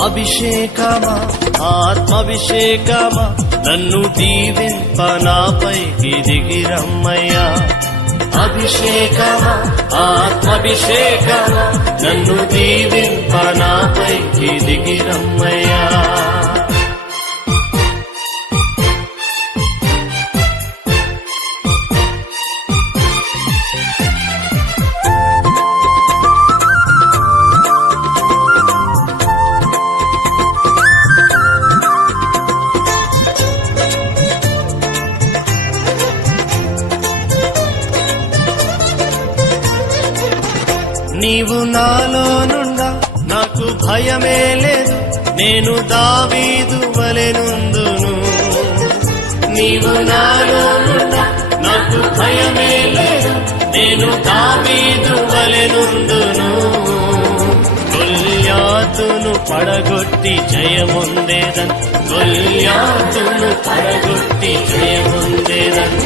అభిషేకమా ఆత్మాభిషేకమా నన్ను దీవింప నాపైకి దిగిరమ్మయ్యా. అభిషేకమా ఆత్మాభిషేకమా నన్ను దీవింప నాపైకి దిగిరమ్మయ్యా. నీవు నాలోనుండా నాకు భయమే లేదు, నేను దావీదు వలెనుందును. నీవు నాలోనుండా నాకు భయమే లేదు, నేను దావీదు వలెనుందును. గొల్యాతును పడగొట్టి జయముందేదన్, గొల్యాతును పడగొట్టి జయముందేదన్.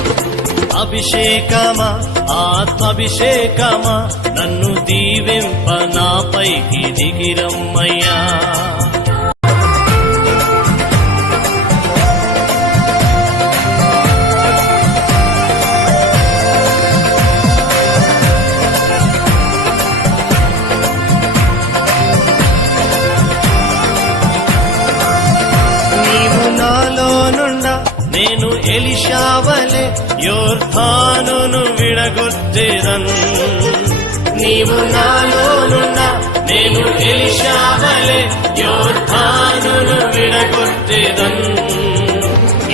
అభిషేకమా ఆత్మాభిషేకమా నన్ను దీవింప నాపైకి దిగిరమ్మయ్యా. నీవు నాలోనుండా నేను ఎలీషావలే యోర్దానును విడగొట్టేదన్. నీవు నాలోనున్నా నేను ఎలీషావలే యోర్దానును విడగొట్టేదన్.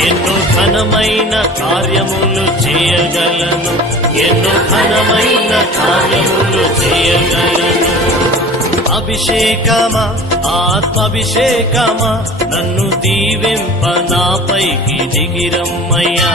ఎన్నో ఘనమైన కార్యములు చేయగలను, ఎన్నో ఘనమైన కార్యములు చేయగలను. అభిషేకమా ఆత్మాభిషేకమా నన్ను దీవింప నాపైకి దిగిరమ్మయ్యా.